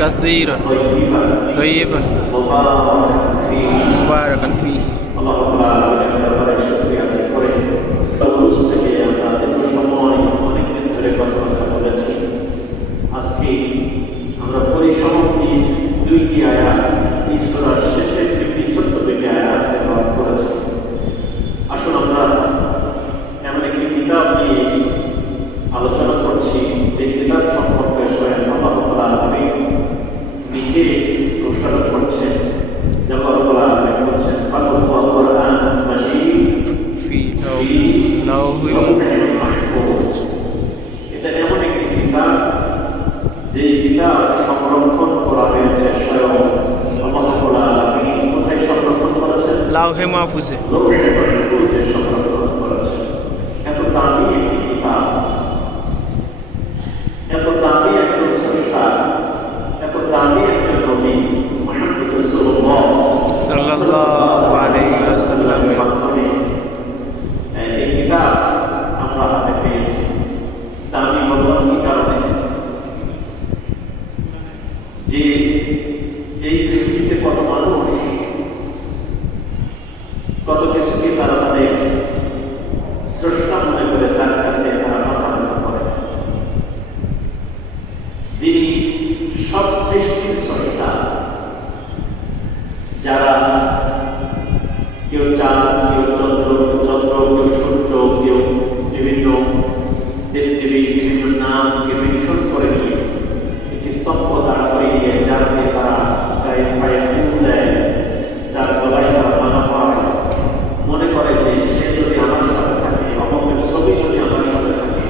كثيرا طيبا مباركا فيه আজকে আমরা পরিসমাপ্তি দুইটি আয়াত ঈশ্বরের শেষের একটি ছোট্ট দুইটি আয়াত ব্যবহার করেছি। আসুন আমরা এমন একটি কিতাব নিয়ে আলোচনা করছি যে কিতাব সম্পর্কে স্বয়ং আল্লাহ তাআলা নিজে ঘোষণা করছেন। আল্লাহ তাআলা বলছেন আল কোরআন মাজিদ ফি লাউহিল মাহফুজ। এটা এমন একটি কিতাব যে কিতাব সংরক্ষণ করা হয়েছে স্বয়ং আল্লাহ তাআলা কোথায় সংরক্ষণ করেছেন? লাউহে মাহফুজে সংরক্ষণ করেছেন। এত দামি একটি কিতাব, এত দামি একজন স্রষ্টা, এত দামি একজন নবী মুহাম্মদ রাসূলুল্লাহ সাল্লাল্লাহু আলাইহি ওয়াসাল্লামের মাধ্যমে এই কিতাব আমরা হাতে পেয়েছি। দামি বললাম কি কারণে? যে এই পৃথিবীতে কত মানুষ কত কিছুকে তারা তাদের স্রষ্টা মনে করে তার কাছে তারা মাথা নত করে। যিনি সব সৃষ্টির স্রষ্টা, যারা কেউ চাঁদ, কেউ চন্দ্র, কেউ সূর্য, কেউ বিভিন্ন দেবদেবী বিভিন্ন নামকে মেনশন করে নিয়ে একটি স্তম্ভ দাঁড় করে দিয়ে যাতে তারা গায়ে পায়ে ফুল দেয়, যার গলায় তারা মালা পরায়, মনে করে যে সে যদি আমার সাথে থাকে, অমকের ছবি যদি আমার সাথে থাকে,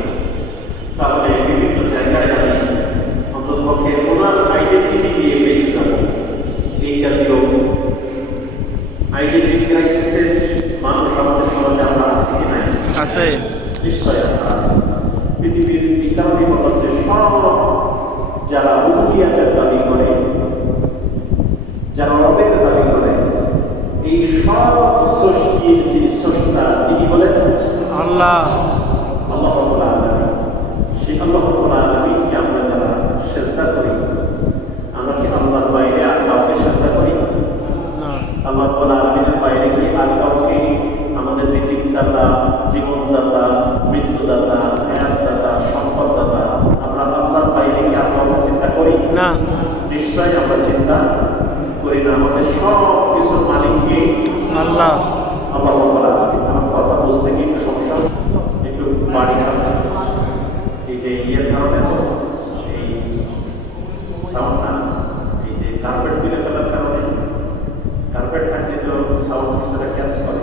তাহলে বিভিন্ন জায়গায় আমি অন্ততপক্ষে ওনার আইডেন্টিটি দিয়ে বেঁচে যাব। এই জাতীয় আইডেন্টিটি ক্রাইসিসের মানুষ আমাদের সমাজে আমরা আছি কি নাই? আছে। নিশ্চয় আমরা আছি। পৃথিবীর বিজ্ঞানী বলছে সব যারা উলুহিয়াতের দাবি করে, যারা রবের দাবি করে, এই সব সৃষ্টির যিনি স্রষ্টা তিনি বলেন আল্লাহ। আল্লাহ রাব্বুল আলামিন। সেই আল্লাহ রাব্বুল আলামিনকে আমরা যারা সিজদা করি, আমরা কি আল্লাহর বাইরে আর কাউকে সিজদা করি? না। আল্লাহ রাব্বুল আলামিনের বাইরে কি আর কাউকে আমাদের পৃথিবীদাতা, জীবনদাতা, মৃত্যুদাতা, হায়াতদাতা, সম্পদদাতা, আমরা আল্লাহর বাইরে কি আর কাউকে চিন্তা করি? না। নিশ্চয়ই আমরা চিন্তা করি না। আমাদের সব কিছুর মালিককে আল্লাহ। আল্লাহ রাব্বুল আলামিন। আমার কথা বুঝতে কি একটু সমস্যা, একটু বাড়ি খাচ্ছে এই যে ইয়ের কারণে, তো এই সাউন্ড না, এই যে কার্পেট তুলে ফেলার কারণে, কার্পেট থাকলে তো সাউন্ড কিছুটা ক্যাচ করে,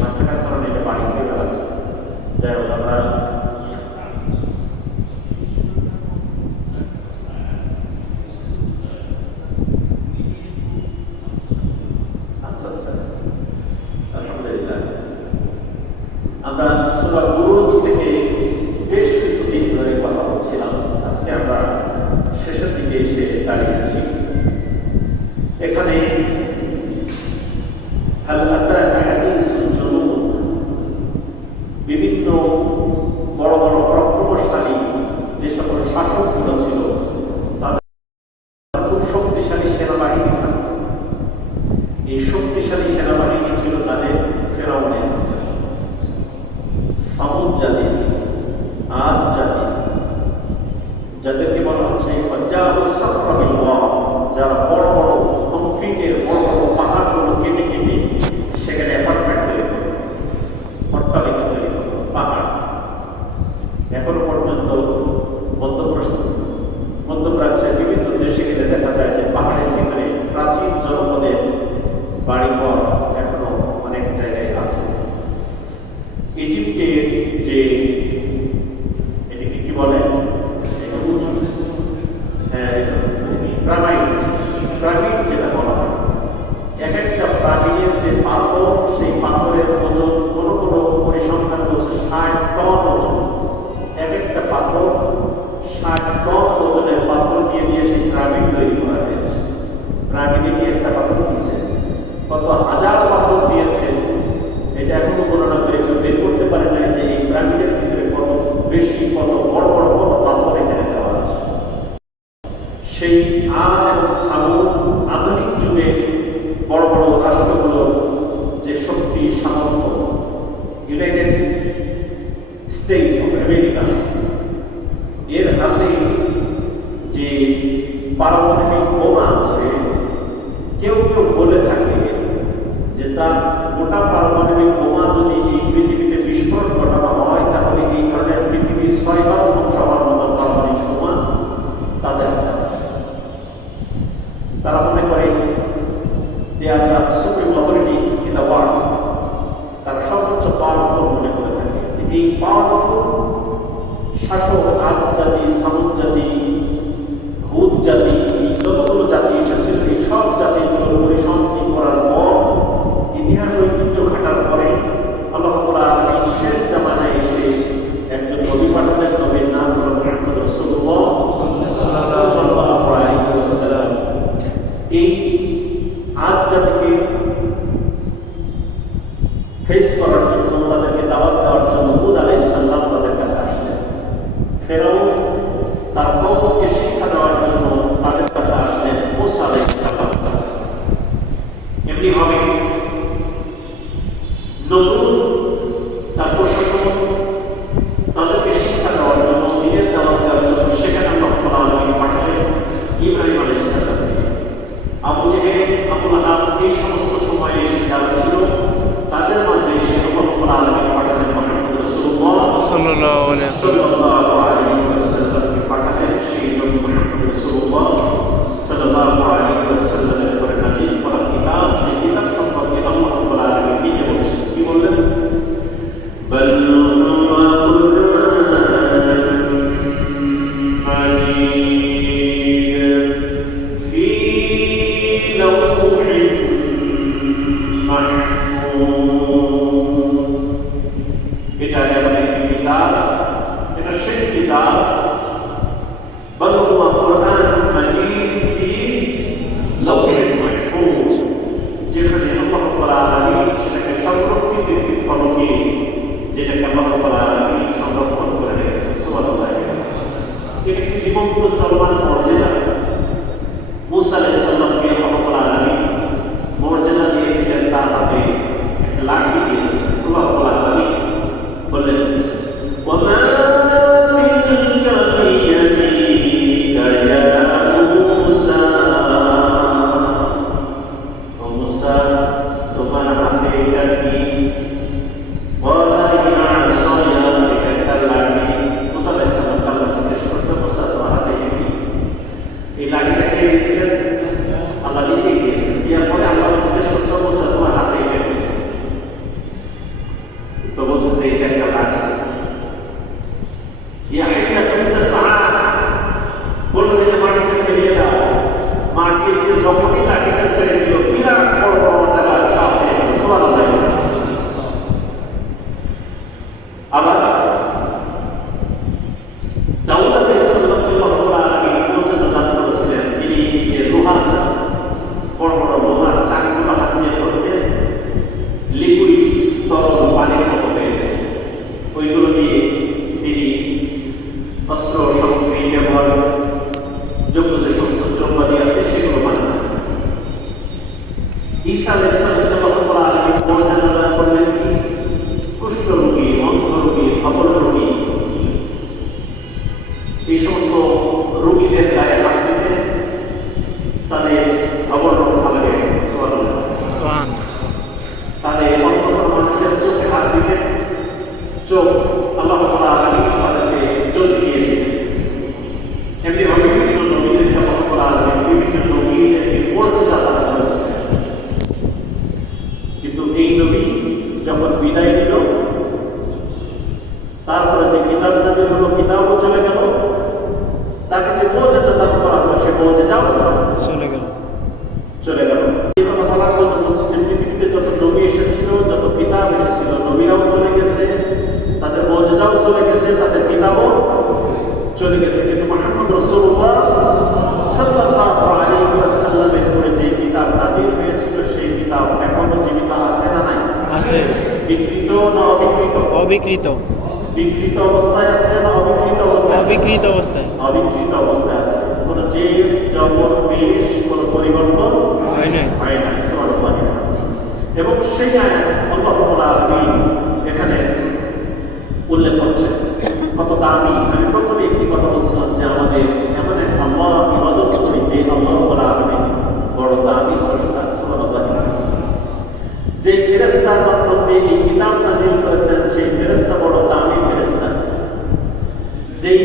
না থাকার কারণে এটা বাড়ি খেয়ে বেড়াচ্ছে। যাই হোক, আমরা আচ্ছা আচ্ছা আলহামদুলিল্লাহ। আমরা সূরা বুরুজ থেকে বেশ কিছুদিন ধরে কথা বলছিলাম। আজকে আমরা শেষের দিকে এসে দাঁড়িয়েছি। এখানে হাল আতাকা হাদিসুল জুনুদ, বিভিন্ন বড় বড় পরাক্রমশালী যে সকল শাসকগুলো ছিল তাদের খুব শক্তিশালী সেনাবাহিনী থাকত। এই শক্তিশালী সেনাবাহিনী ছিল তাদের ফেরাউনের, সামুদ জাতি, আদ জাতি, যাদেরকে বলা হচ্ছে যারা বড় বড় কংক্রিটের বড় বড় পাহাড়গুলো কেটে কেটে সেখানে অ্যাপার্টমেন্ট তৈরি করে, অট্টালিকা তৈরি করে, পাহাড়। এখনো পর্যন্ত মধ্যপ্রাচ্যের বিভিন্ন দেশে গেলে দেখা যায় যে পাহাড়ের ভিতরে প্রাচীন জনপদের বাড়িঘর এখনো অনেক জায়গায় আছে। ইজিপ্টের যে এটাকে কি বলে, পিরামিড যেটা বলা হয়, এক একটা পিরামিডের যে পাথর, সেই পাথরের ওজন কোনো কোনো পরিসংখ্যান বলছে 60 টন ওজন। এক একটা পাথর 60 টন ওজনের পাথর দিয়ে দিয়ে সেই পিরামিড তৈরি করা হয়েছে। পিরামিডে দিয়ে একটা পাথর দিয়েছে, কত হাজার পাথর দিয়েছে এটা এখনো গণনা করে কেউ বের করতে পারে না যে এই পিরামিডের ভিতরে কত বেশি, কত বড় বড় কত পাথর এখানে দেওয়া আছে। সেই আদ এবং সামুদ আধুনিক যুগে বড় বড় রাষ্ট্রগুলোর যে শক্তি সামর্থ্য, ইউনাইটেড স্টেট অফ আমেরিকা এর হাতে যে পারমাণবিক বোমা আছে, কেউ কেউ বলে থাকে যে তার গোটা পারমাণবিক বোমা যদি এই পৃথিবীতে বিস্ফোরণ ঘটানো হয়, তাহলে এই ধরনের পৃথিবী 6 বার ধ্বংস হওয়ার মতো পারমাণবিক বোমা তাদের হাতে আছে। তারা মনে করে they are the supreme authority in the world, তারা সর্বোচ্চ পাওয়ারফুল মনে করে থাকে। এই পাওয়ারফুল শাসক আদ জাতি, সামুদ জাতি, হুদ জাতি, যতগুলো জাতি এসেছিল এই সব জাতিগুলোর পরিসংখ্যান করার পর, ইতিহাস ঐতিহ্য ঘাটার পরে আল্লাহ রাব্বুল আলামিন শেষ জামানায় এসে একজন নবী পাঠালেন। নবীর নাম হলো মুহাম্মদ রাসূলুল্লাহ সাল্লাল্লাহু আলাইহি ওয়াসাল্লাম। এই আদ জাতিকে ফেস করার জন্য, তাদেরকে দাওয়াত দেওয়ার জন্য হুদ আলাইহিস সালাম তাদের কাছে আসলেন। ফেরাউন তার কওমকে শিক্ষা দেওয়ার জন্য তাদের কাছে আসলেন মুসা আলাইহিস সালাম। এই লাঠিটা কে দিয়েছিলেন? আল্লাহ নিজেই দিয়েছেন। দেওয়ার পরে আল্লাহ জিজ্ঞেস করছে মুসা তোমার হাতে এটা কি? তো বলছে যে এটা একটা লাঠি। ইয়া হাইয়া তুমি তাসআ, বলল যে মাটি থেকে নিয়ে দাও। মাটি দিয়ে যখনই লাঠিটা ছেড়ে দিল বিরাট বড় বড় জায়গা সাপ হয়ে গেল। সুবহানাল্লাহ। আবার দাউদ আলাইহিস সালাম রাব্বুল আলামিন মুজিজা দান করেছিলেন। তিনি যে লোহা বড় বড় লোহার চাকগুলো হাত দিয়ে ধরতেন, লিকুইড তরল পানির মতো হয়ে যায়। ওইগুলো দিয়ে তিনি অস্ত্র সামগ্রী ব্যবহার যোগ্য যে সমস্ত দ্রব্যাদি আছে সেগুলো বানাতেন। ঈসা আলাইহিস সালাম রাব্বুল আলামিন মুজিজা দান করলেন কি? কুষ্ঠ রোগী, অন্ধ রোগী, অবল রোগী, এই সমস্ত রোগীদের গায়ে হাত দিতেন, তাদের অবল রোগ ভালো হয়ে গেল। সুবহানাল্লাহ। তাদের অন্য কোনো মানুষের চোখে হাত দিতেন, চোখ আল্লাহ তাআলা আলামিন তাদেরকে জ্যোতি দিয়ে দিতেন। এমনি ভাবে বিভিন্ন নবীদের আল্লাহ তাআলা আলামিন বিভিন্ন নবীদেরকে মুজিজা দান করেছিলেন। কিন্তু এই নবী যখন বিদায় নিল, তারপরে যে কিতাব নাযিল হলো, কিতাবও চলে গেল। তাকে যে মুজিজা দান করা হলো, সে মুজিজাও চলে গেল। এই কথা বলার জন্য বলছি যে পৃথিবীতে যত নবী এসেছিল, যত কিতাব এসেছিল, নবীরাও চলে গেছে, তাদের মুজিজাও চলে গেছে, তাদের কিতাবও চলে গেছে। কিন্তু মুহাম্মদ রাসূলুল্লাহ সাল্লাল্লাহু আলাইহি ওয়াসাল্লামের উপরে যে কিতাব নাযিল হয়েছিল, সেই কিতাব এখনো জীবিত আছে না নাই? আছে। বিকৃত না অবিকৃত? অবিকৃত। বিকৃত অবস্থায় আছে না অবিকৃত অবস্থায়? অবিকৃত অবস্থায়। অবিকৃত অবস্থায় আছে। কোনো যে জবর পেশ কোনো পরিবর্তন হয় না। সুবহানাল্লাহ। এবং সেই আয়াত আল্লাহ রাব্বুল আলামিন এখানে উল্লেখ করছেন কত দামি। আমি প্রথমে একটি কথা বলছিলাম যে আমাদের এমন এক আল্লাহ ইবাদত করি যে আল্লাহ রাব্বুল আলামিন বড় দামি স্রষ্টা। সুবহানাল্লাহ। যে ফেরেশতার মাধ্যমে এই কিতাব নাযিল করেছেন, সেই ফেরেশতা বড় দামি ফেরেশতা। যেই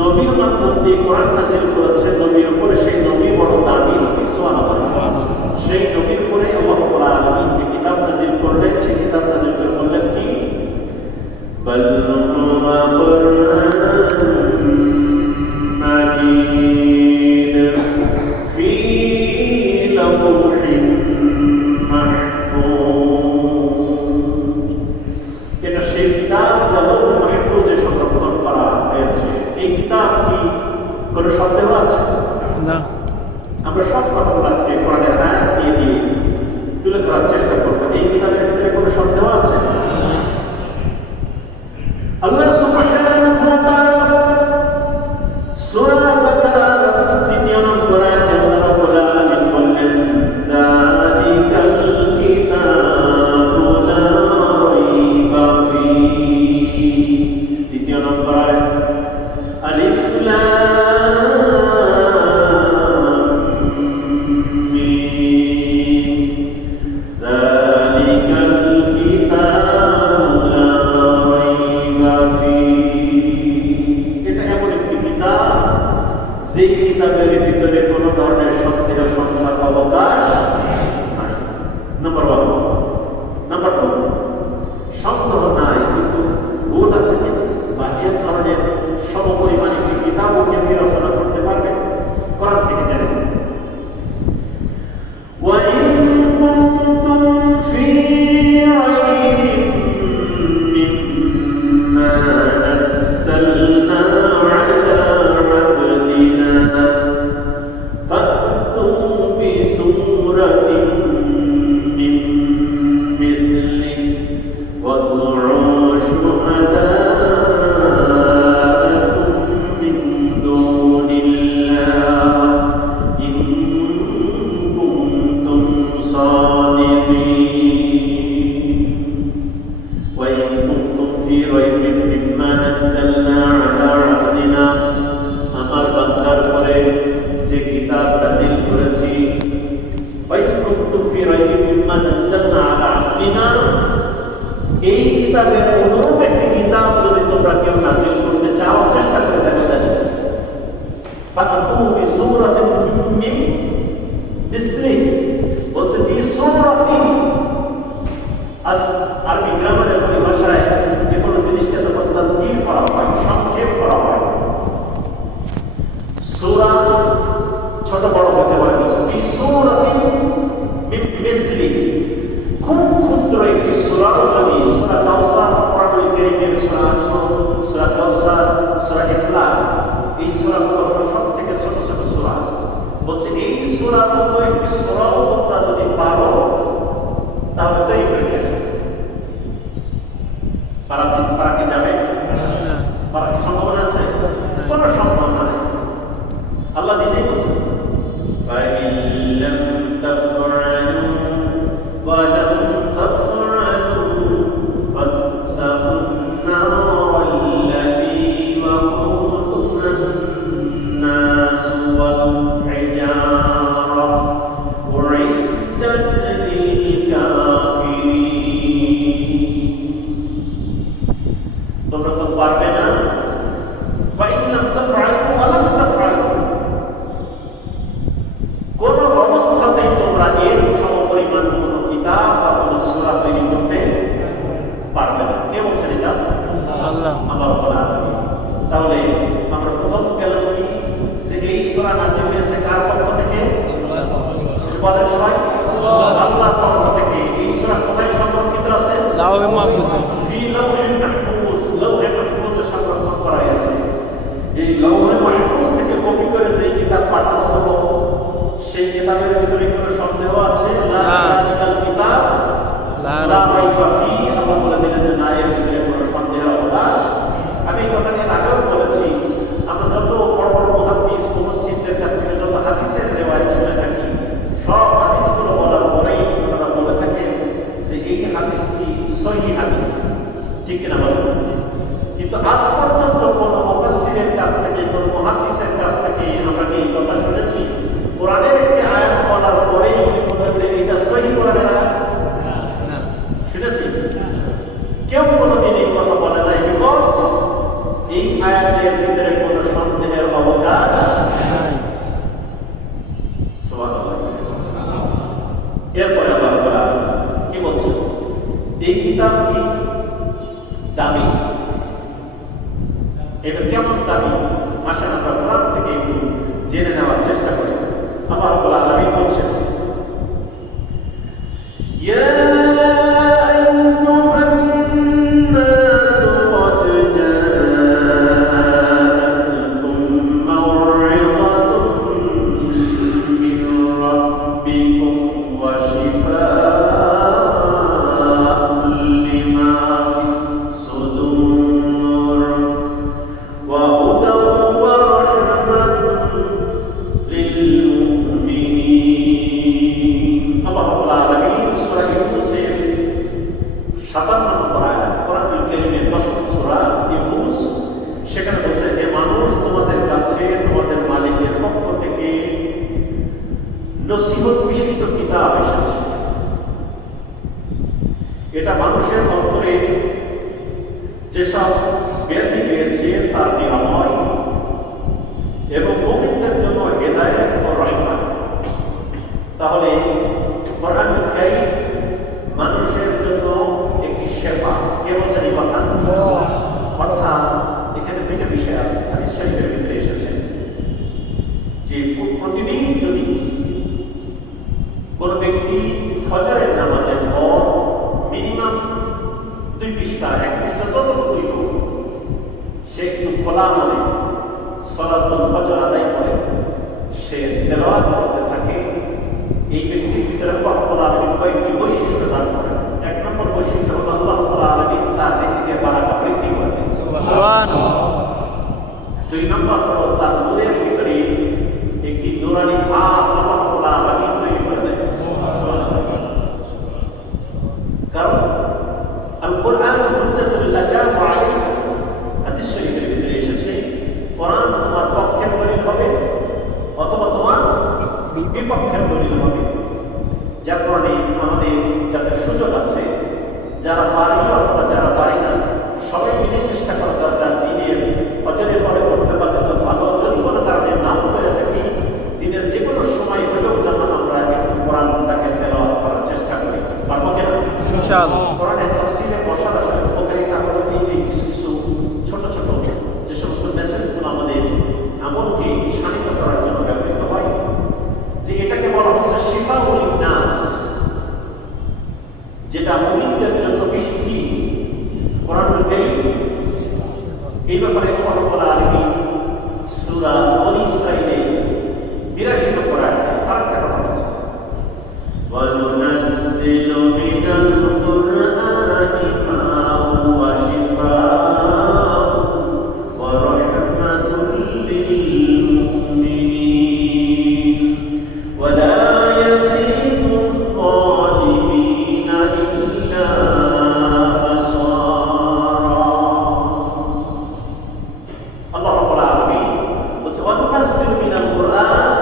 নবীর মাধ্যমে কোরআন নাযিল করেছেন নবীর উপরে, সেই নবী বড় দামি নবী। সুবহানাল্লাহ। সেই নবীর উপরে আল্লাহ রাব্বুল আলামিন যে কিতাব নাযিল করলেন, সেই কিতাব নাযিল করে বললেন কি? বাল হুয়া কুরআনুন মাজিদ ফি লাওহিন মাহফুজ। এটা সেই কিতাব যা লৌহ মাহফুজে সংরক্ষণ করা হয়েছে। এই কিতাব কি কোনো সন্দেহ আছে? না। আমরা সব কথাগুলো আজকে কোরআনের আয়াত দিয়ে দিয়ে তুলে ধরার চেষ্টা করব। এই কিতাবের ভিতরে কোনো সন্দেহ আছে? আল্লাহ সুবহানাহু ওয়া তাআলা সূরা বাকারার 2 নম্বর আয়াতে আল্লাহ রাব্বুল আলামিন বললেন, যালিকাল কিতাবু লা রাইবা ফীহি। 2 নম্বর আয়াত, আলিফ লাম মিম, যালিকাল কিতাবু লা রাইবা ফীহি। এটা এমন একটি কিতাব যে কিতাবের ভিতরে কোনো ধরনের সন্দেহ সংশয় অবকাশ নাই। নাম্বার 1। নাম্বার 2, সন্দেহ নাই কিন্তু ভুল আছে কি বা এর ধরনের সমপরিমাণে কি কিতাবও কেউ রচনা করতে পারবে? কোরআন থেকে জানেন। وَإِن كُنتُمْ فِي رَيْبٍ مِّمَّا نَزَّلْنَا عَلَىٰ عَبْدِنَا فَأْتُوا بِسُورَةٍ مِّن مِّثْلِهِ وَادْعُوا شُهَدَاءَكُم مِّن دُونِ اللَّهِ إِن كُنتُمْ صَادِقِينَ وَإِن كُنتُمْ فِي رَيْبٍ مِّمَّا نَزَّلْنَا عَلَىٰ عَبْدِنَا, আমার বান্দার উপরে যে কিতাব নাযিল করেছি, وَإِن كُنتُمْ فِي رَيْبٍ مِّمَّا نَزَّلْنَا عَلَىٰ عَبْدِنَا, এই কিতাবের কোনো একটি কিতাব যদি তোমরা কেউ নাযিল করতে চাও, চেষ্টা করে দেখো। فَأْتُوا সূরাতিন মিন মিসলি, বলছে ফি সূরাতিন। আরবি গ্রামারের পরিভাষায় যে কোনো জিনিসকে যখন তাসগীর করা হয়, সংক্ষেপ করা হয়, সূরা ছোট বড় হতে পারে, বলছে ফি সূরাতিন মিন মিসলি, খুব ক্ষুদ্র একটি সূরা, যদি সূরা কাউসার, কোরআনুল কারীমের সূরা আসর, সূরা কাউসার, সূরা ইখলাস, এই সূরাগুলো হলো সবথেকে ছোট ছোট সূরা। বলছে এই সূরার মতো একটি সূরাও তোমরা যদি পারো তাহলে তৈরি করে নিয়ে আসো। পারা কি যাবে? পারা কি সম্ভাবনা আছে? কোনো সম্ভাবনা নেই। আল্লাহ নিজেই বলছেন فَإِن لَّمْ تَفْعَلُوا وَلَمْ تَفْعَلُوا فَاتَّقُوا النَّارَ الَّتِي وَقُودُهَا النَّاسُ وَالْحِجَارَةُ أُعِدَّتْ لِلْكَافِرِينَ। তোমরা তো পারবে না, فَإِن لَّمْ تَفْعَلُوا وَلَمْ تَفْعَلُوا, কোন অবস্থাতেই তোমরা এর সমপরিমাণ কোন কিতাব বা কোন সূরা তৈরি করতে পারবে না। কে বলছেন এটা? আল্লাহ। আল্লাহ রাব্বুল আলামিন। তাহলে আমরা প্রথম গেলাম কি, যে এই সূরা নাযিল হয়েছে কার পক্ষ থেকে? বলেন সবাই, আল্লাহর পক্ষ থেকে। এই সূরা কোথায় সংরক্ষিত আছে? লাওহে মাহফুজে। ফি লাওহে মাহফুজ, লাওহে মাহফুজে সংরক্ষণ করা হয়েছে। এই লাওহে মাহফুজ থেকে কপি করে যে কিতাব পাঠানো হলো, সেই কিতাবের ভিতরে কোনো সন্দেহ আছে? লা যালিকাল কিতাব লা রাইবা ফিহি, আল্লাহ বলে দিলেন যে না, এর ভিতরে কোনো সন্দেহ হবে। আমি এই কথা নিয়ে আগেও বলেছি, আমরা যত বড় বড় মুহাদ্দিস মুফাসসিরদের কাছ থেকে যত হাদিসের রিওয়ায়াত শুনে থাকি, সব হাদিসগুলো বলার পরেই ওনারা বলে থাকেন যে এই হাদিসটি সহিহ হাদিস, ঠিক কিনা বলেন? কিন্তু আজ পর্যন্ত কোনো মুফাসসিরের কাছ থেকে, কোনো মুহাদ্দিসের কাছ থেকে আমরা কি এই কথা শুনেছি কোরআনের একটি আয়াত বলার পরেই উনি বলেন যে এটা সহিহ কোরআনের আয়াত? না। শুনেছি? কেউ কোনোদিন এই কথা বলে নাই, বিকজ এই আয়াতের ভিতরে কোনো সন্দেহের অবকাশ নাই। সুবহানাল্লাহ। এরপরে আল্লাহ রাব্বুল আলামিন কি বলছেন? এই কিতাব কি দামি? এটা কেমন দামি? আসেন আমরা কোরআন থেকে একটু জেনে নেওয়ার চেষ্টা করি। আল্লাহ রাব্বুল আলামিন বলছেন, ইয়া আইয়ুহান নাস কদ জাআতকুম মাউইযাতুন মিন রাব্বিকুম ওয়া শিফাa'un লিমা ফিস সুদূর ওয়া হুদান ওয়া রাহমাতুন লিল-মুমিনিন। আল্লাহ রাব্বুল আলামিন সূরা ইউনূসের 57 নম্বর আয়াত, কোরআনুল কারীমের 10ম সূরা ইউনূস, সেখানে বলছে, হে মানুষ, তোমাদের কাছে তোমাদের মালিকের পক্ষ থেকে নসিহত বিশিষ্ট কিতাব এসেছে। এটা মানুষের অন্তরে যেসব ব্যাধি রয়েছে তার নিরাময় এবং মুমিনদের জন্য হেদায়েত ও রহমত। তাহলে কোরআনুল কারীম মানুষের জন্য একটি সেবা। কে বলছেন এই কথা? অর্থাৎ এখানে দুইটা বিষয় আছে, হাদিস শরীফের ভিতরে এসেছে যে প্রতিদিন যদি কোনো ব্যক্তি ফজরের নামাজের পর মিনিমাম 2 পৃষ্ঠা, 1 পৃষ্ঠা যতটুকুই হোক, সে একটু খোলা মনে সালাতুল ফজর আদায় করে সে তেলাওয়াত করতে থাকে, এই ব্যক্তির ভিতরে আল্লাহ আলামিন কয়েকটি বৈশিষ্ট্য দান করেন। 1 নম্বর বৈশিষ্ট্য হলো আল্লাহ আলামিন তার রিজিকে বারাকা বৃদ্ধি করেন। সুবহানাল্লাহ। 2 নম্বর হলো তার নূরের ভিতরে একটি নূরানি ভাব আল্লাহ আলামিন তৈরি করে দেন। সুবহানাল্লাহ। কারণ আল কোরআন হুজ্জাতুল লাকা ওয়া আলাইকুম, হাদিস শরীফের ভিতরে এসেছে কোরআন তোমার পক্ষের দলিল হবে অথবা তোমার বিপক্ষের দলিল হবে। যার কারণে আমাদের যাদের সুযোগ আছে, যারা পারি অথবা যারা পারি না, সবাই মিলে চেষ্টা করা দরকার। দিনের ফজরের পরে করতে পারলে তো ভালো, যদি কোনো কারণে নাও করে থাকি ইনশাআল্লাহ। কোরআনের তাফসীরে বসার আসলে উপকারিতা হলো এই যে কিছু কিছু ছোট ছোট যে সমস্ত মেসেজগুলো আমাদের আমলকে শানিত করার জন্য ব্যবহৃত হয়, যে এটাকে বলা হচ্ছে শিফাউল নাস, যেটা মুমিনদের জন্য বেশি কি কোরআনুল কারীম। এই ব্যাপারে আল্লাহ রাব্বুল আলামিন সূরা বনী ইসরাঈলে ৮২ নম্বর আয়াতে আরেকটা কথা বলেছেন, ওয়া নুনাজ্জিলু মিনাল কুরআনি মা হুয়া শিফাa'un ওয়া রাহমাতুল লিল মুমিনিন ওয়া লা ইয়াজিদু আয-যালিমিনা ইল্লা খাসারা। আল্লাহ রাব্বুল আলামিন বলছে ওয়া নুনাজ্জিলু মিনাল কুরআন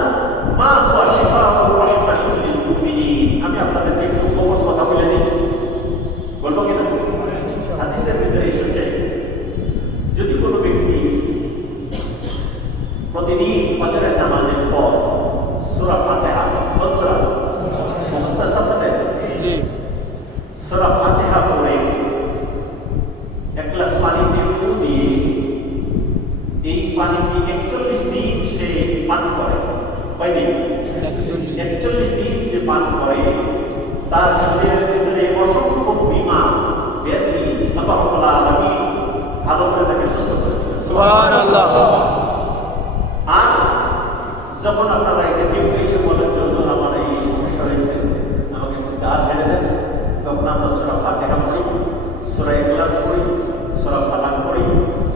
মা হুয়া শিফাa'un ওয়া রাহমাতুল লিল মুমিনিন। আমি আপনাদেরকে একটু গোপন কথা বলে দিই, বলবো কিনা? হাদিসের ভিতরে এসেছে, যদি কোনো ব্যক্তি প্রতিদিন ফজরের নামাজের পর সূরা ফাতিহা, কোন সূরা? মুখস্থ সাথে জি। সূরা ফাতিহা পড়ে এক গ্লাস পানি ফু দিয়ে এই পানিটি ৪১ দিন সে পান করে। কয়দিন? ৪১ দিন যে পান করে, তার শরীরের ভিতরে অসংখ্য বিমার ব্যাধি আল্লাহ রাব্বুল আলামিন ভালো করে তাকে সুস্থ করে দেন। সুবহানাল্লাহ। আর যখন আপনারা এই যে কেউ এসে বলেন যে হুজুর আমার এই সমস্যা হয়েছে, আমাকে একটু কাজ ছেড়ে দেন, তখন আমরা সূরা ফাতিহা পড়ি, সূরা ইখলাস পড়ি, সূরা ফালাক পড়ি,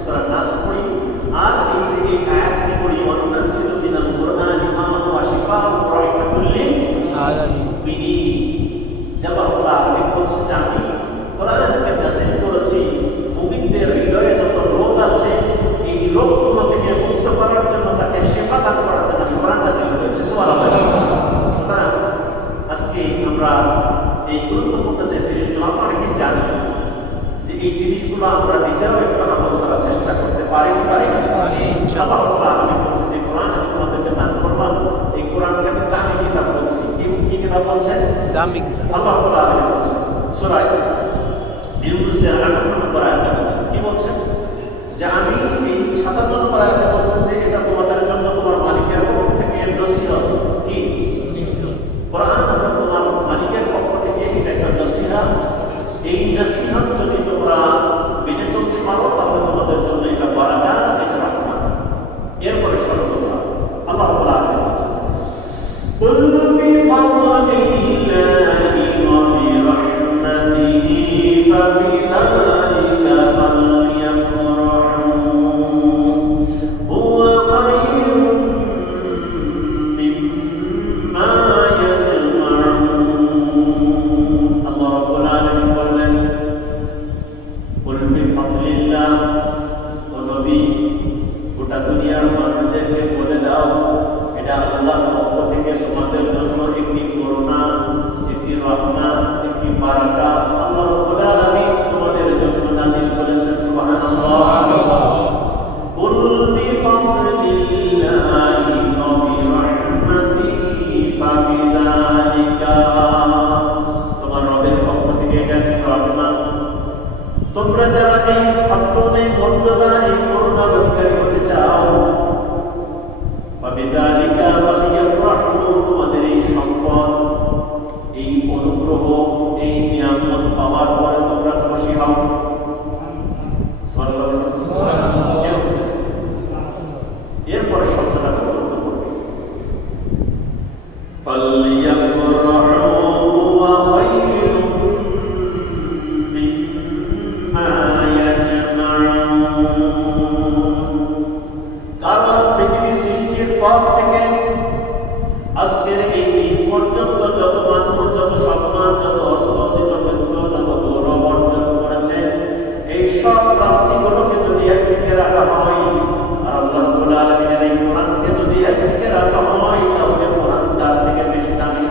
সূরা নাস পড়ি, আর এই যে এই আয়াতটি পড়ি, ওয়া নুনাজ্জিলু মিনাল কুরআনি মা হুয়া শিফাa'un ওয়া রাহমাতুল লিল মুমিনিন। আল্লাহ রাব্বুল আলামিন বলছেন যে আমি কোরআনকে নাযিল করেছি মুমিনদের হৃদয়ে যত রোগ আছে এই রোগগুলো থেকে মুক্ত করার জন্য, তাকে শিফা দান করার জন্য আমি কোরআন নাযিল করেছি। সুবহানাল্লাহ। সুতরাং আজকে আমরা এই গুরুত্বপূর্ণ যে জিনিসগুলো আমরা অনেকেই জানি, যে এই জিনিসগুলো আমরা নিজেরাও একটু আমল করার চেষ্টা করতে পারি। আল্লাহ রাব্বুল আলামিন বলছে যে কোরআন আমি তোমাদেরকে দান করলাম, এই কোরআনকে আমি দামি কিতাব বলছি। কি কিতাব বলছেন? দামি কিতাব। আল্লাহ রাব্বুল আলামিন বলছেন সূরা ইউনূসের 58 নম্বর আয়াতে বলছেন, কি বলছেন? যে আমি এই 57 নম্বর আয়াতে বলছেন যে এটা তোমাদের জন্য তোমার মালিকের পক্ষ থেকে নসিহত। কি কোরআন তোমার মালিকের পক্ষ থেকে এটা একটা নসিহত। এই নসিহত যদি তোমরা মেনে চলতে পারো তাহলে তোমাদের জন্য এটা বারাকাত, এটা রহমত। এরপরে শর্ত আল্লাহ রাব্বুল আলামিন বলছেন, কুল বিফাদলিল্লাহি ওয়া বিরাহমাতিহি ফাবিযালিকা ফালইফরাহু হুয়া খায়রুম মিম্মা ইয়াজমাউন। আল্লাহ রাব্বুল আলামিন বললেন, কুল বিফাদলিল্লাহ, ও নবী গোটা দুনিয়ার মানুষদেরকে বলে দাও এটা আল্লাহর পক্ষ থেকে তোমাদের জন্য একটি করুণা, একটি রহমত, একটি বারাকাত আল্লাহ রাব্বুল আলামিন তোমাদের জন্য নাযিল করেছেন। সুবহানাল্লাহ। কুল বিফাদলিল্লাহি ওয়া বিরাহমাতিহি ফাবিযালিকা, তোমার রবের পক্ষ থেকে এটা একটি রহমত। তোমরা যারা এই ফজল, এই মর্যাদা, এই করুণার অধিকারী হতে চাও, ফাবিযালিকা ফালইফরাহু, তোমাদের এই সম্পদ, এই অনুগ্রহ, এই নিয়ামত পাওয়ার পরে তোমরা খুশি হও। এরপরে শব্দটা গুরুত্বপূর্ণ, ফালইফরাহু ওয়া খায়রুম মিম্মা ইয়াজমাউন। কারণ পৃথিবী সৃষ্টির পর থেকে আজকের এই দিন পর্যন্ত যত মানুষ, যত সম্মান, যত অর্থ, যত ক্ষেত্র, যত গৌরব অর্জন করেছে, এই সব প্রাপ্তিগুলোকে যদি একদিকে রাখা হয় আর আল্লাহ রাব্বুল আলামিনের এই কোরআনকে যদি একদিকে রাখা হয়, তাহলে কোরআন তার থেকে বেশি দামি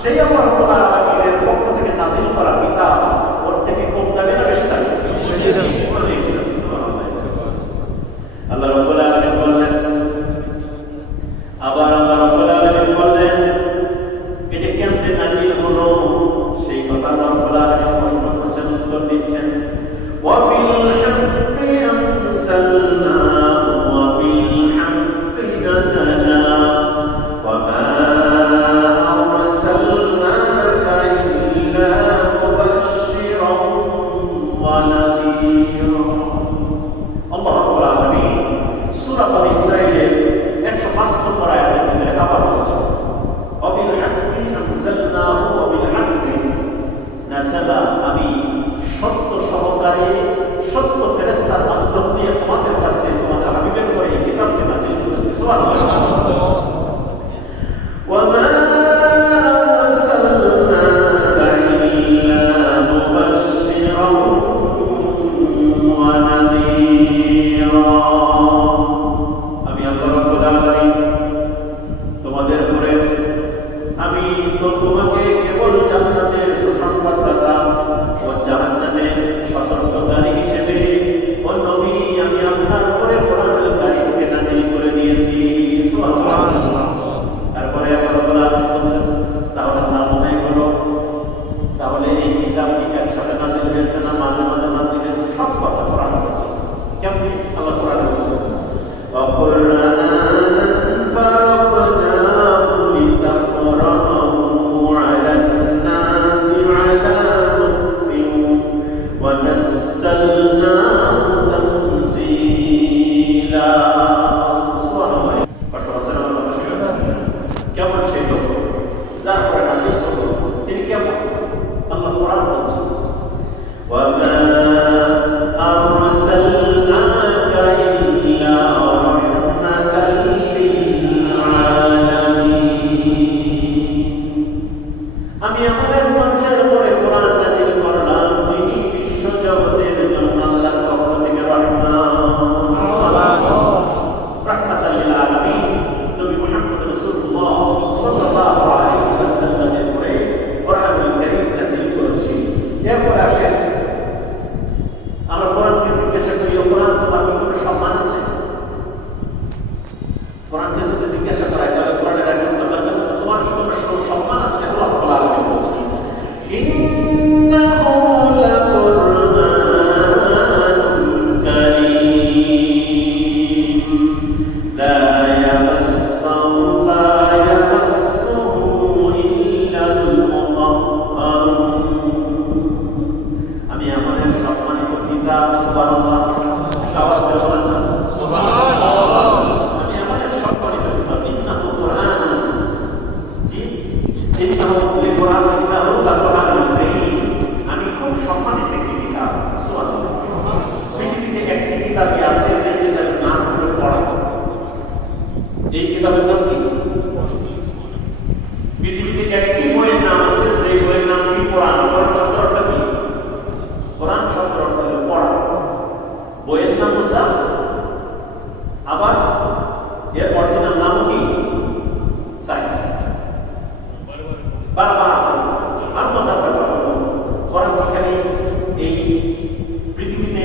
সেই আল্লাহ রাব্বুল আলামিনের পক্ষ থেকে নাযিল করা কিতাব ওর থেকে কম দামি না বেশি দামি? আল্লাহ রাব্বুল আলামিন বললেন, আবার আল্লাহ রাব্বুল আলামিন বললেন এটা কেমনে নাযিল হলো সেই কথা আল্লাহ রাব্বুল আলামিন প্রশ্ন করছেন, উত্তর দিচ্ছেন, ওয়া বিল হাক্কি আনসালনাহু ওয়া বিল হাক্কি নাযালা ওয়া মা আরসালনাকা ইল্লা মুবাশশিরান ওয়া নাযীরা। আল্লাহ রাব্বুল আলামিন সূরা বনী ইসরাঈলের 105 নম্বর আয়াতের ভিতরে আবার বলেছেন, ওয়া বিল হাক্কি আনসালনাহু ওয়া বিল হাক্কি নাযালা, আমি সত্য সহকারে সত্য ফেরেশতার মাধ্যম দিয়ে তোমাদের কাছে তোমাদের হাবিবের করে এই কিতাবকে নাযিল করেছি। সুবহানাল্লাহ। ওয়া মা আরসালনাকা ইল্লা মুবাশশিরান ওয়া নাযীরা। আমি আল্লাহ রাব্বুল আলামিন তোমাদের করে আমি তো তোমাকে কেবল জান্নাতের সুসংবাদদাতা ও জাহান্নামের সতর্ককারী হিসেবে ও নবী আমি আপনার উপরে কোরআনুল কারীমকে নাযিল করে দিয়েছি। সুবহানাল্লাহ। তারপরে আবার বলছেন, তাহলে তা মনে করো, তাহলে এই কিতাব কি একসাথে নাযিল হয়েছে না মাঝে মাঝে নাযিল হয়েছে? সব কথা কোরআনে বলছে। কেমনি? আল্লাহ কোরআনে বলছে, ওয়া কুরআনান ফারাকনাহু লিতাকরাহু আলান নাসি আলা মুকতিন ওয়া নাযালনাহু তানজিলা। সুবহানাল্লাহ। পাঠক কথা শুনুন, কেমন সেই লোক যার পরে নাযিল হলো তিনি কেমন? আল্লাহ কোরআন বলছে, ওয়া মা আরসালনাকা ইল্লা রাহমাতাল লিল আলামিন। আমি আমাদের মানুষের উপরে কোরআন নাযিল করলাম, যিনি বিশ্ব জগতের জন্য আল্লাহর পক্ষ থেকে রাহমাতাল লিল আলামিন। নবী মুহাম্মদ রাসূলুল্লাহ সাল্লাল্লাহু আলাইহি ওয়াসাল্লামের উপরে কোরআনুল কারীম নাযিল করেছি। এরপর আসেন আমরা কোরআনকে জিজ্ঞাসা করি, কোরআন তোমার কি কোনো সম্মান আছে? কোরআনকে যদি জিজ্ঞাসা করা হয় তাহলে কোরআনের এক উত্তর লাগবে, তোমার কি কোনো সম্মান আছে? আল্লাহ রাব্বুল আলামিন বলছেন, ইন্নাহু লাকুরআনুন কারীম লা ইয়ামাসসুহু ইল্লাল মুতাহহারুন। আমি এমন এক সম্মানিত কিতাব, সুবহানাল্লাহ, আওয়াজ করে বলেন না সুবহানাল্লাহ। আমি এমন এক সম্মানিত কিতাব, ইন্নাহু কুরআনুন, ইন্নাহু লিকুরআন, ইন্নাহু লাকুরআনুন কারীম। আমি খুব সম্মানিত একটি কিতাব। সুবহানাল্লাহ। পৃথিবীতে একটি কিতাবই আছে যে কিতাবের নাম হলো পড়া। এই কিতাবের নাম কি? পৃথিবীতে একটি বইয়ের নাম আছে যে বইয়ের নাম কি? কোরআন। কোরআন শব্দের অর্থ কি? কোরআন শব্দের অর্থ হলো পড়া। বইয়ের নাম মুসাফ, আবার এর অরিজিনাল নাম কি? তাই বারবার আর মজার ব্যাপার হলো কোরআন এখানে এই পৃথিবীতে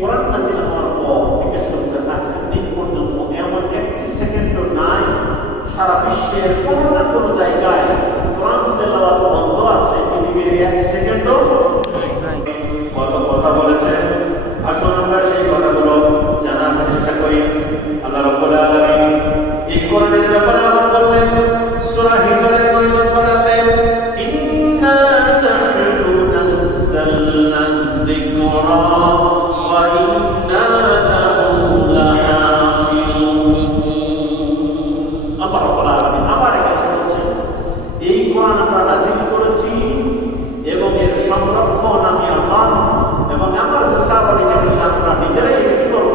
কোরআন নাযিল হওয়ার পর থেকে শুরু করে আজকের দিন পর্যন্ত এমন একটি সেকেন্ডও নাই সারা বিশ্বের কোনো না কোনো জায়গায় কোরআন তেলাওয়াত বন্ধ আছে। পৃথিবীর এক সেকেন্ডও কত কথা বলেছেন, আসুন আমরা সেই কথাগুলো জানার চেষ্টা করি। আল্লাহ রাব্বুল আলামিন এই কোরআনের ব্যাপারে আবার বললেন সূরা হিজরের 9 নম্বর আয়াতে, ইন্না নাহনু নাযালনা যিকরা ওয়া ইন্না লাহু লাহাফিজুন। আল্লাহ রাব্বুল আলামিন আবার এখানে বলছেন, এই কোরআন আমরা নাযিল করেছি এবং এর সংরক্ষণ আমি আল্লাহ এবং আমার যে সাহাবায়ে কেরাম আমরা নিজেরাই এটা কি করব?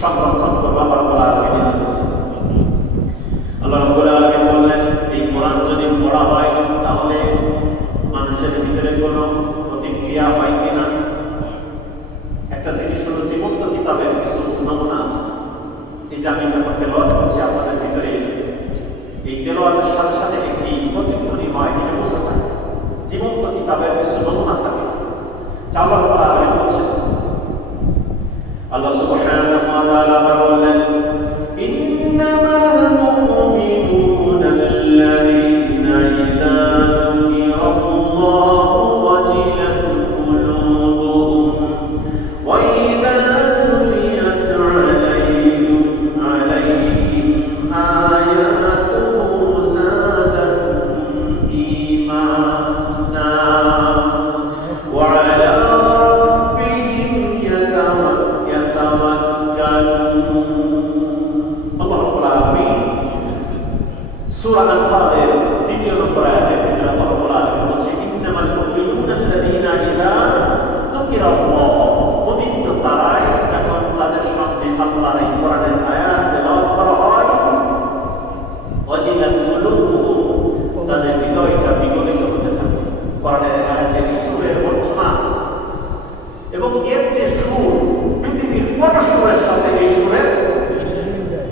সংরক্ষণ করব। আল্লাহ রাব্বুল আলামিন বলেছেন, আল্লাহ রাব্বুল আলামিন বললেন, এই কোরআন যদি পড়া হয় তাহলে মানুষের ভিতরে কোনো প্রতিক্রিয়া হয় কিনা? একটা জিনিস হলো জীবন্ত কিতাবের কিছু নমুনা আছে। এই যে আমি যখন তেলাওয়াত করছি আপনাদের ভিতরে, এই তেলাওয়াতের সাথে সাথে একটি প্রতিধ্বনি হয় এটা বোঝা যায়। জীবন্ত কিতাবের কিছু নমুনা থাকে। আল্লাহ রাব্বুল আলামিন বলেন, আল্লাহ সুবহানাহু ওয়া তাআলা আবার বললেন, ইন্নামাল মুমিনুনা আল্লাযীনা ইযা যুকিরাল্লাহু ওয়াজিলাত কুলুবুহুম ওয়া ইযা তুলিয়াত আলাইহিম আয়াতুহু যাদাতুহুম ঈমানা ওয়া আলা রাব্বিহিম ইয়াতাওয়াক্কালুন। আল্লাহ রাব্বুল আলামিন সূরা আল-ফাতির 2 নম্বর আয়াতে আল্লাহ রাব্বুল আলামিন বলেছেন, ইন্নামাল মুমিনুনা আল্লাযীনা ইযা যুকিরাল্লাহ, পবিত্র তারাই যখন তাদের সামনে আল্লাহর এই কোরআনের আয়াত তেলাওয়াত করা হয়, ওয়াজিলাত কুলুবুহুম, তাদের হৃদয়টা বিগলিত হতে থাকে। কোরআনের আয়াতের সুরের অর্থনা এবং এর যে সুর, পৃথিবীর কোন সুরের সাথে এই সুরের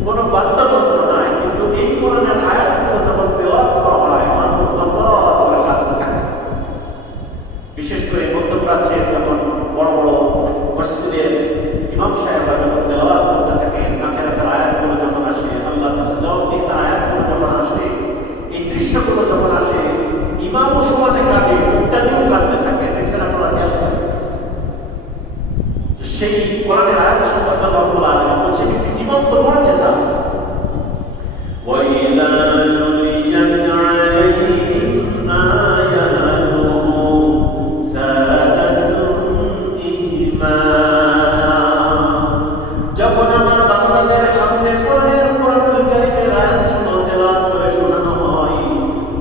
কোন বাদ্যযন্ত্র নাই, কিন্তু এই কোরআনের আয়াতগুলো যখন তেলাওয়াত করা হয় মানুষ তন্দ্রা করে কাঁদতে থাকে। বিশেষ করে মধ্যপ্রাচ্যে যখন বড় বড় মসজিদের ইমাম সাহেবরা যখন তেলাওয়াত করতে থাকেন, আখিরাতের আয়াতগুলো যখন আসে, আল্লাহর কাছে জবাবদিহিতার আয়াতগুলো যখন আসে, এই দৃশ্যগুলো যখন আসে, ইমামও সমানে কাঁদে, মুক্তাদিও কাঁদতে থাকে। দেখছেন আপনারা, খেয়াল করেন। সেই কোরআনের আয়াত সম্পর্কে আল্লাহ রাব্বুল আলামিন বলেছেন একটি জীবন্ত মুজিজা। ওয়া ইযা তুলিয়াত আলাইহিম আয়াতুহু যাদাতুহুম ঈমানা, যখন আমার বান্দাদের সামনে কোরআনুল কারীমের আয়াত সমূহ তেলাওয়াত করে শোনানো হয়,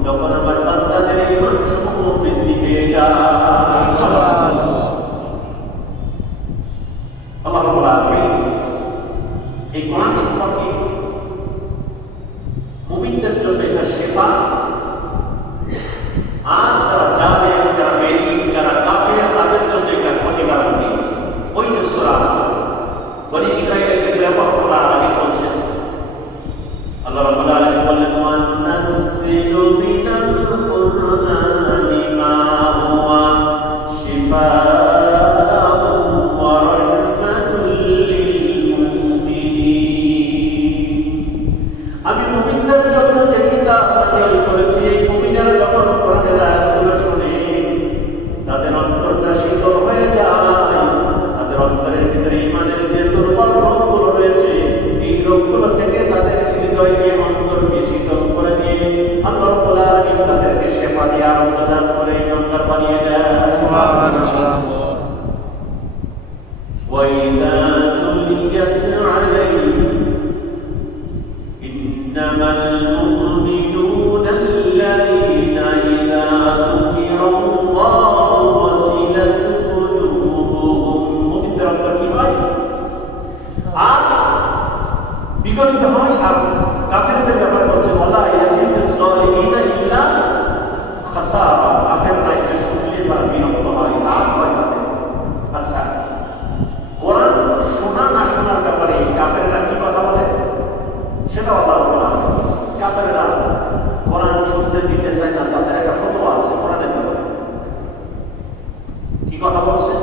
তখন আমার বান্দাদের ঈমান সমূহ বৃদ্ধি পেয়ে যায়। সুবহানাল্লাহ। আল্লাহ রাব্বুল আলামিন এই কোরআন সম্পর্কে মুমিনদের জন্য এটা শিফা, আর যারা জালেম, যারা বেঈমান, যারা কাফের, তাদের জন্য এটা ক্ষতিকারক। ওই যে সূরা বনী ইসরাঈলের ক্ষেত্রে আল্লাহ রাব্বুল আলামিন বলছেন, আল্লাহ রাব্বুল আলামিন বললেন, ওয়া নাযাসিলু মিনাল কুরআনি মা হুয়া শিফাa'un ওয়া রাহমাতুল লিল মুমিনিন। আমি মুমিনদের জন্য যে কিতাব নাযিল করেছি, এই মুমিনেরা যখন কোরআনের আয়াতগুলো শুনে তাদের অন্তরটা শীতল হয়ে যায়, তাদের অন্তরের ভিতরে ঈমানের যে দুর্বল রোগগুলো রয়েছে, এই রোগগুলো থেকে তাদের হৃদয়কে, অন্তরকে শীতল করে দিয়ে আল্লাহ রাব্বুল আলামিন তাদেরকে শিফা দিয়ে আরোগ্য দান করে ইমানদার বানিয়ে দেয়। সুবহানাল্লাহ। ওয়া ইযা তুলিয়াত আলাইহিম, ইন্নামাল মুমিনুনা আল্লাযীনা ইযা যুকিরাল্লাহু ওয়াজিলাত কুলুবুহুম, মুমিনদের অন্তর কি হয়? আর বিগলিত হয়। আর কাফেরদের ব্যাপার বলছে, ওয়ালা ইয়াজিদুজ যালিমিনা ইল্লা খাসারা, কাফেররা এটা শুনলে তারা বিরক্ত হয়, রাগ হয় তাদের। আচ্ছা, কোরআন শোনা না শোনার ব্যাপারে কাফেররা কি কথা বলে সেটা আল্লাহ রাব্বুল আলামিন বলেছেন। কাফেররা কোরআন শুনতে দিতে চায় না, তাদের একটা ফতোয়া আছে কোরআনের ব্যাপারে। কি কথা বলছে?